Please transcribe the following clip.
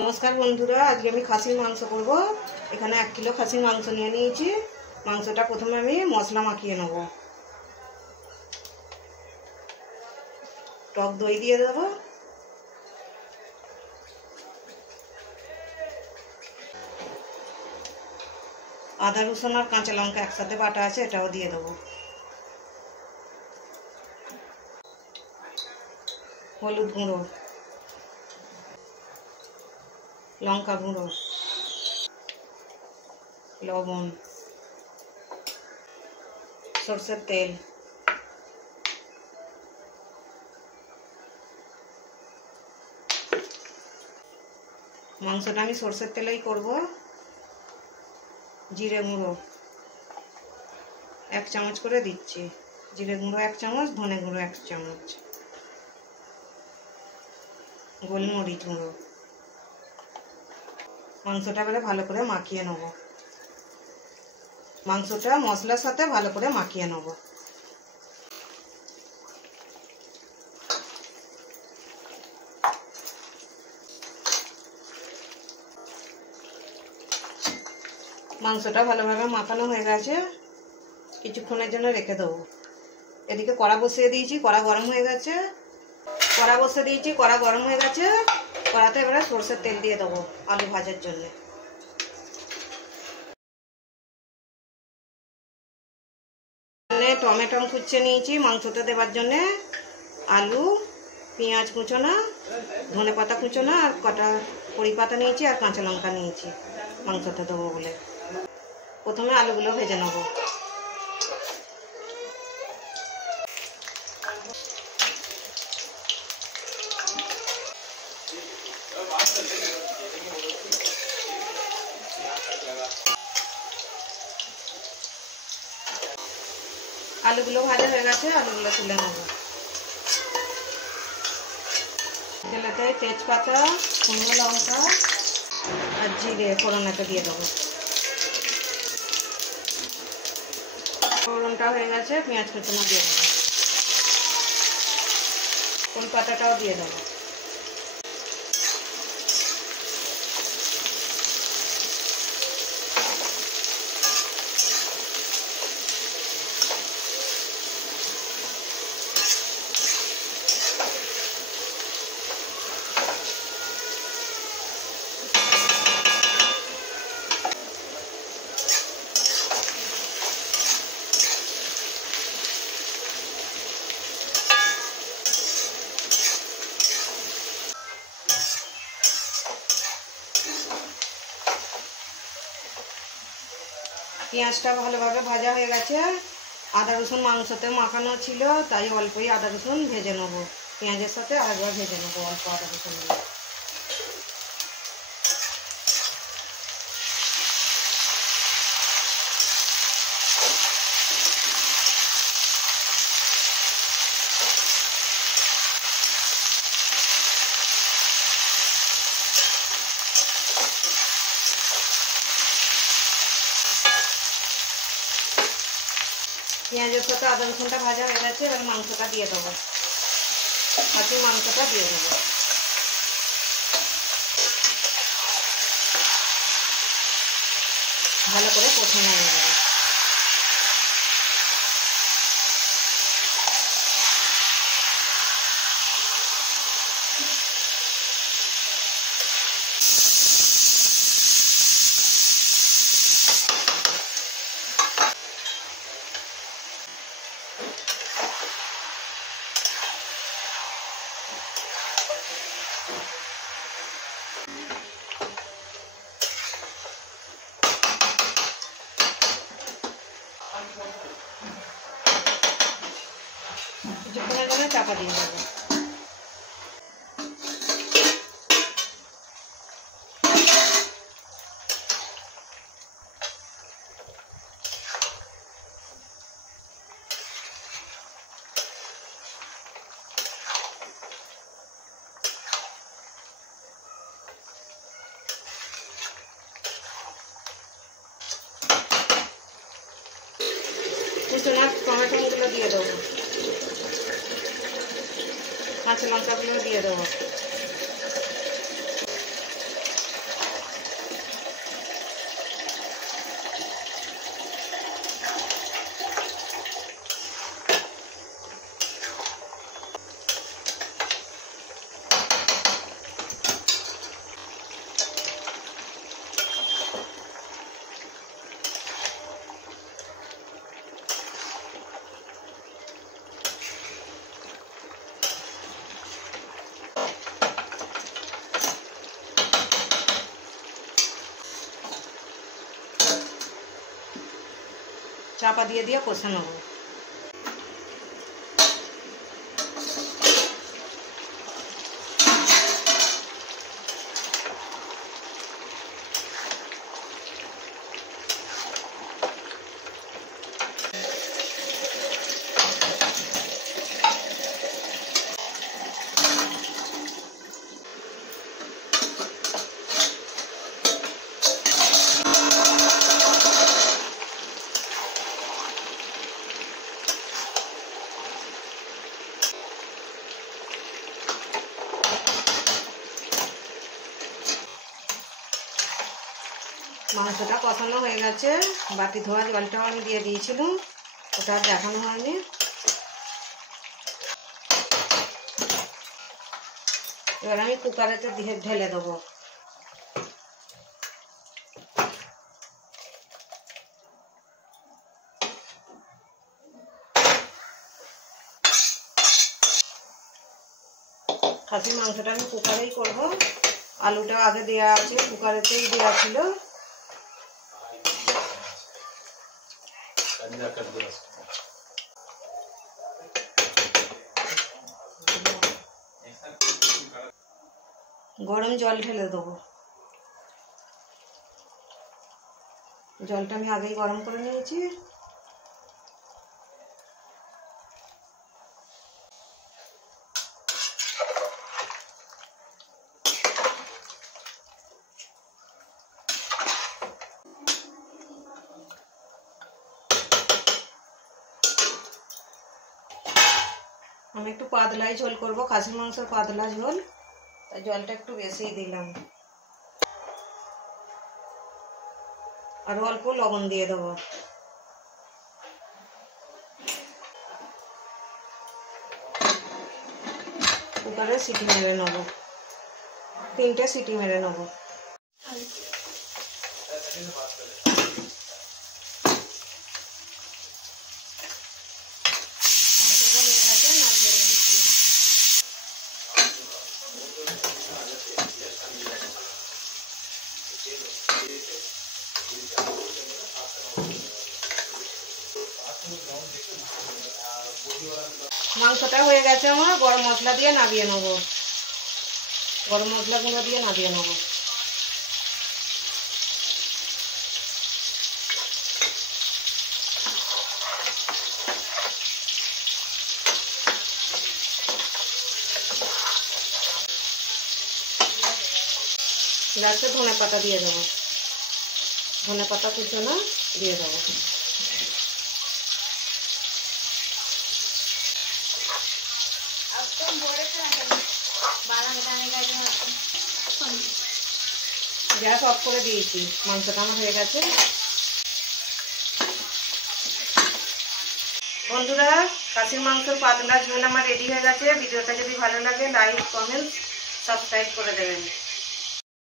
नमस्कार बंधुरा आज के खासिर मांस करब। एखाने 1 किलो खासिर मांस निये निয়েছি। मांसटा प्रथमे आमी मशला माखिए नेब। टक दई दिए देब, आदा रसुन और काँचा लंका एकसाथे बाटा आछे एटाओ दिए देब, हलुद गुঁড়ো, लंका गुঁড়ো, लवण, सरषेर तेल, मांसटा आमी सरषेर तेलेई करब। जिरे गुঁড়ো 1 चामच करे दिচ্ছি, जिरे गुঁড়ো 1 चामच, धने गुঁড়ো 1 चामच, गोलमरिच गुঁড়ো। मांसटा एबारे भालो करे माखिए नेब। मांसटा मशलार साथे भालो करे माखिए नेब। मांसटा भालोभाবে মাখানো হয়ে গেছে, কিছুক্ষণের জন্য রেখে দেব। এদিকে কড়া বসিয়ে দিয়েছি, কড়া গরম হয়ে গেছে। কড়া গরম হয়ে গেছে। কড়াতে এবারে সরষের তেল দিয়ে দেব আলু ভাজার জন্য। টমেটো কুচে নিয়েছি মাংসতে দেওয়ার জন্য। আলু, পেঁয়াজ কুচোনা, ধনে পাতা কুচোনা আর কটা কড়ি পাতা নিয়েছি আর কাঁচা লঙ্কা নিয়েছি মাংসতে দেবো বলে। প্রথমে আলুগুলো ভেজে নেব। आलूगुलो भाजा हो गए, आलूगुलो तुले नेब। तेलेते तेजपाता, शुकनो लंका और जिरे फोड़नटा दिए देव। फोड़नटा हो गए, पेঁয়াজ कुचनो दिए देव, कड़ी पाताटाও दिए देव। পেঁয়াজটা ভালোভাবে ভাজা হয়ে গেছে। আদা রসুন মাংসতে মাখানো ছিল, তাই অল্পই আদা রসুন ভেজে নেব। পেঁয়াজের সাথে আরেকবার ভেজে নেব অল্প আদা রসুন দিয়ে। পেঁয়াজের সাথে আদা রসুনটা ভাজা হয়ে গেছে, এবার মাংসটা দিয়ে দেবো। খাসির মাংসটা দিয়ে দেবো। ভালো করে কষে নিয়ে নেব। কিছুক্ষণের জন্য চাপা দিয়ে দেবো। कुचना टमेटोগুলো দিয়ে দেবো। কাঁচা লঙ্কাগুলো দিয়ে দেবো। চাপা দিয়ে দিয়ে কষে নেব। মাংসটা কষানো হয়ে গেছে, বাটি ধোয়া জলটাও আমি দিয়ে দিয়েছিলাম, ওটা আর দেখানো হয়নি। এবার আমি কুকারেতে দিয়ে ঢেলে দেবো। খাসির মাংসটা আমি কুকারেই করবো, আলুটা আগে দেওয়া আছে, কুকারেতেই দেওয়া ছিল। গরম জল ঢেলে দেবো। জলটা আমি আগেই গরম করে নিয়েছি। আমি একটু পাতলাই ঝোল করবো, খাসির মাংসের পাতলা ঝোল, তাই জলটা একটু বেশিই দিলাম। আর অল্প লবণ দিয়ে দেবো। কুকারে সিটি মেরে নেবো, 3টে সিটি মেরে নেবো। মাংসটা হয়ে গেছে আমার, গরম মশলা দিয়ে নামিয়ে নেব। গরম মশলা গুঁড়ো দিয়ে নামিয়ে নেব। লাস্টে ধনে পাতা দিয়ে দেবো, ধনে পাতা কুচনো দিয়ে দেবো। গ্যাস অফ করে দিয়েছি, মাংসটা আমার হয়ে গেছে। বন্ধুরা, খাসির মাংসের পাতলা ঝোল আমার রেডি হয়ে গেছে। ভিডিওটা যদি ভালো লাগে লাইক, কমেন্ট, সাবস্ক্রাইব করে দেবেন।